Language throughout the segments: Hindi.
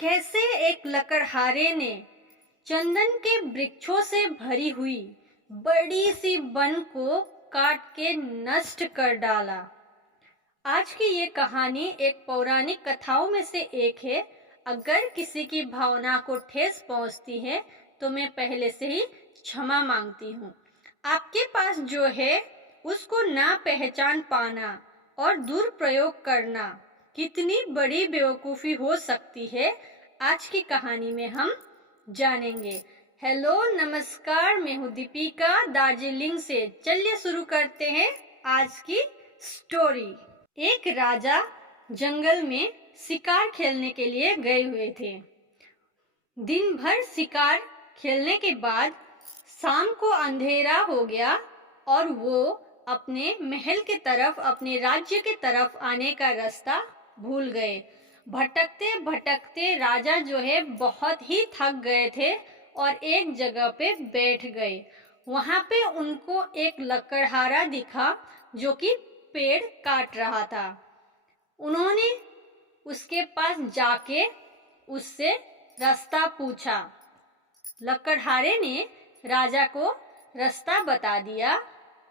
कैसे एक लकड़हारे ने चंदन के वृक्षों से भरी हुई बड़ी सी वन को काट के नष्ट कर डाला। आज की ये कहानी एक पौराणिक कथाओं में से एक है। अगर किसी की भावना को ठेस पहुंचती है तो मैं पहले से ही क्षमा मांगती हूँ। आपके पास जो है उसको ना पहचान पाना और दुरुपयोग करना कितनी बड़ी बेवकूफ़ी हो सकती है, आज की कहानी में हम जानेंगे। हेलो नमस्कार, मैं हूँ दीपिका दार्जिलिंग से। चलिए शुरू करते हैं आज की स्टोरी। एक राजा जंगल में शिकार खेलने के लिए गए हुए थे। दिन भर शिकार खेलने के बाद शाम को अंधेरा हो गया और वो अपने महल के तरफ, अपने राज्य के तरफ आने का रास्ता भूल गए। भटकते भटकते राजा जो है बहुत ही थक गए थे और एक जगह पे बैठ गए। वहां पे उनको एक लकड़हारा दिखा जो कि पेड़ काट रहा था। उन्होंने उसके पास जाके उससे रास्ता पूछा। लकड़हारे ने राजा को रास्ता बता दिया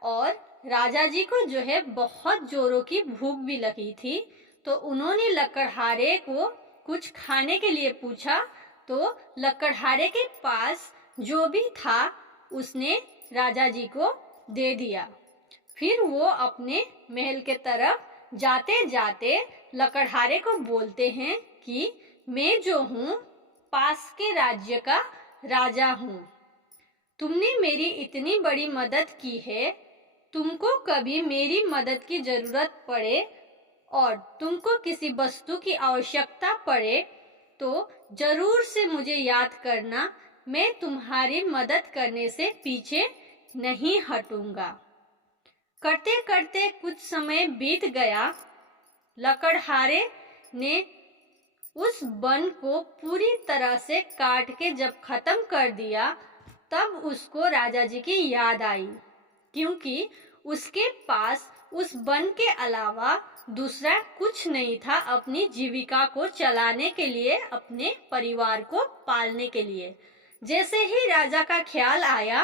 और राजा जी को जो है बहुत जोरों की भूख भी लगी थी, तो उन्होंने लकड़हारे को कुछ खाने के लिए पूछा। तो लकड़हारे के पास जो भी था उसने राजा जी को दे दिया। फिर वो अपने महल के तरफ जाते जाते लकड़हारे को बोलते हैं कि मैं जो हूँ पास के राज्य का राजा हूँ। तुमने मेरी इतनी बड़ी मदद की है, तुमको कभी मेरी मदद की जरूरत पड़े और तुमको किसी वस्तु की आवश्यकता पड़े तो जरूर से मुझे याद करना। मैं तुम्हारी मदद करने से पीछे नहीं हटूंगा। करते करते कुछ समय बीत गया। लकड़हारे ने उस वन को पूरी तरह से काट के जब खत्म कर दिया, तब उसको राजा जी की याद आई, क्योंकि उसके पास उस वन के अलावा दूसरा कुछ नहीं था अपनी जीविका को चलाने के लिए, अपने परिवार को पालने के लिए। जैसे ही राजा का ख्याल आया,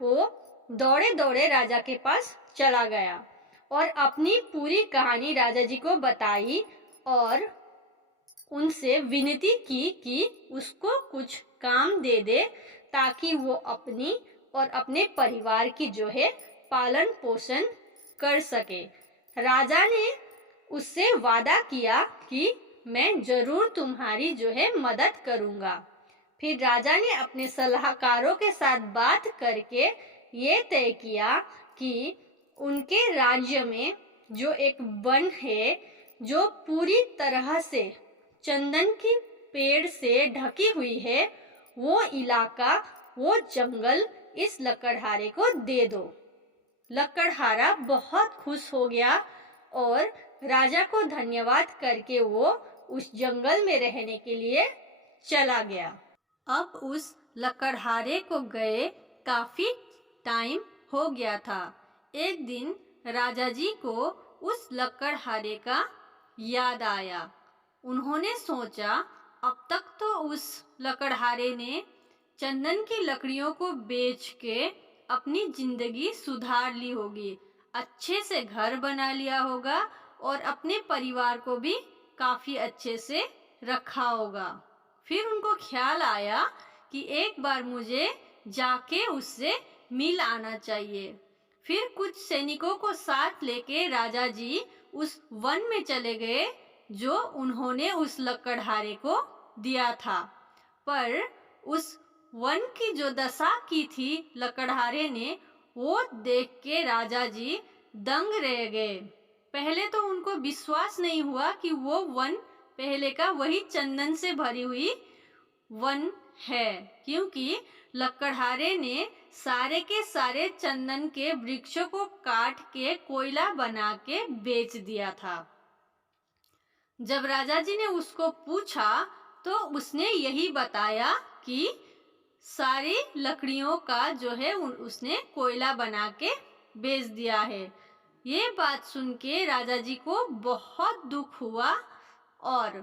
वो दौड़े दौड़े राजा के पास चला गया और अपनी पूरी कहानी राजा जी को बताई और उनसे विनती की कि उसको कुछ काम दे दे ताकि वो अपनी और अपने परिवार की जो है पालन पोषण कर सके। राजा ने उससे वादा किया कि मैं जरूर तुम्हारी जो है मदद करूंगा। फिर राजा ने अपने सलाहकारों के साथ बात करके ये तय किया कि उनके राज्य में जो एक वन है जो पूरी तरह से चंदन की पेड़ से ढकी हुई है, वो इलाका, वो जंगल इस लकड़हारे को दे दो। लकड़हारा बहुत खुश हो गया और राजा को धन्यवाद करके वो उस जंगल में रहने के लिए चला गया। अब उस लकड़हारे को गए काफी टाइम हो गया था। एक दिन राजा जी को उस लकड़हारे का याद आया। उन्होंने सोचा, अब तक तो उस लकड़हारे ने चंदन की लकड़ियों को बेच के अपनी जिंदगी सुधार ली होगी, अच्छे से घर बना लिया होगा और अपने परिवार को भी काफी अच्छे से रखा होगा। फिर उनको ख्याल आया कि एक बार मुझे जाके उससे मिल आना चाहिए। फिर कुछ सैनिकों को साथ लेके राजा जी उस वन में चले गए जो उन्होंने उस लकड़हारे को दिया था। पर उस वन की जो दशा की थी लकड़हारे ने, वो देख के राजा जी दंग रह गए। पहले तो उनको विश्वास नहीं हुआ कि वो वन पहले का वही चंदन से भरी हुई वन है, क्योंकि लकड़हारे ने सारे के सारे चंदन के वृक्षों को काट के कोयला बना के बेच दिया था। जब राजा जी ने उसको पूछा तो उसने यही बताया कि सारी लकड़ियों का जो है उसने कोयला बना के बेच दिया है। ये बात सुन के राजा जी को बहुत दुख हुआ और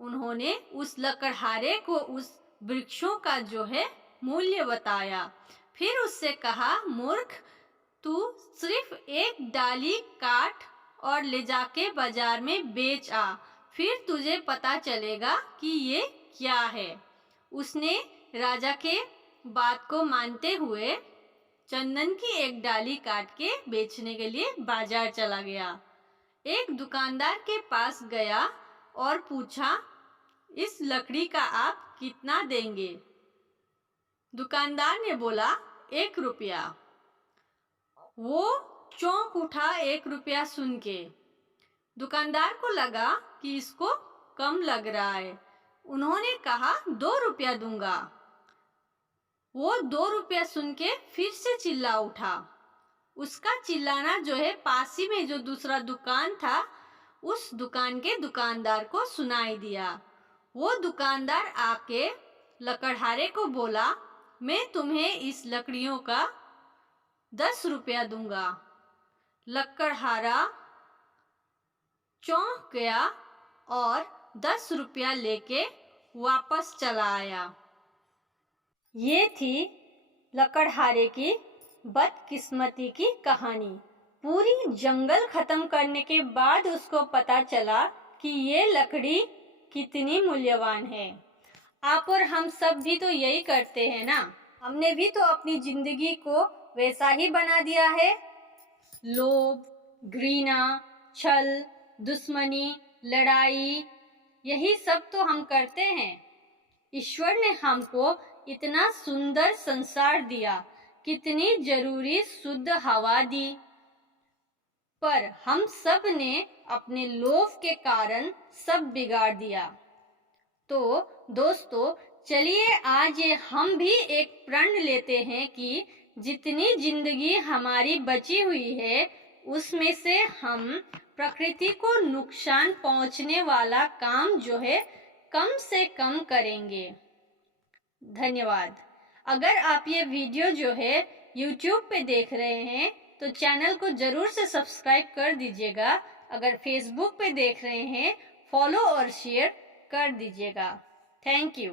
उन्होंने उस लकड़हारे को उस वृक्षों का जो है मूल्य बताया। फिर उससे कहा, मूर्ख, तू सिर्फ एक डाली काट और ले जाके बाजार में बेच आ, फिर तुझे पता चलेगा कि ये क्या है। उसने राजा के बात को मानते हुए चंदन की एक डाली काट के बेचने के लिए बाजार चला गया। एक दुकानदार के पास गया और पूछा, इस लकड़ी का आप कितना देंगे? दुकानदार ने बोला, 1 रुपया। वो चौंक उठा 1 रुपया सुन के। दुकानदार को लगा कि इसको कम लग रहा है। उन्होंने कहा, 2 रुपया दूंगा। वो 2 रुपया सुन के फिर से चिल्ला उठा। उसका चिल्लाना जो है पास ही में जो दूसरा दुकान था उस दुकान के दुकानदार को सुनाई दिया। वो दुकानदार आके लकड़हारे को बोला, मैं तुम्हें इस लकड़ियों का 10 रुपया दूंगा। लकड़हारा चौंक गया और 10 रुपया लेके वापस चला आया। ये थी लकड़हारे की बदकिस्मती की कहानी। पूरी जंगल खत्म करने के बाद उसको पता चला कि ये लकड़ी कितनी मूल्यवान है। आप और हम सब भी तो यही करते हैं ना। हमने भी तो अपनी जिंदगी को वैसा ही बना दिया है। लोभ, घृणा, छल, दुश्मनी, लड़ाई, यही सब तो हम करते हैं। ईश्वर ने हमको इतना सुंदर संसार दिया, कितनी जरूरी शुद्ध हवा दी, पर हम सब ने अपने लोभ के कारण सब बिगाड़ दिया। तो दोस्तों, चलिए आज हम भी एक प्रण लेते हैं कि जितनी जिंदगी हमारी बची हुई है उसमें से हम प्रकृति को नुकसान पहुंचने वाला काम जो है कम से कम करेंगे। धन्यवाद। अगर आप ये वीडियो जो है YouTube पे देख रहे हैं तो चैनल को जरूर से सब्सक्राइब कर दीजिएगा। अगर Facebook पे देख रहे हैं, फॉलो और शेयर कर दीजिएगा। Thank you.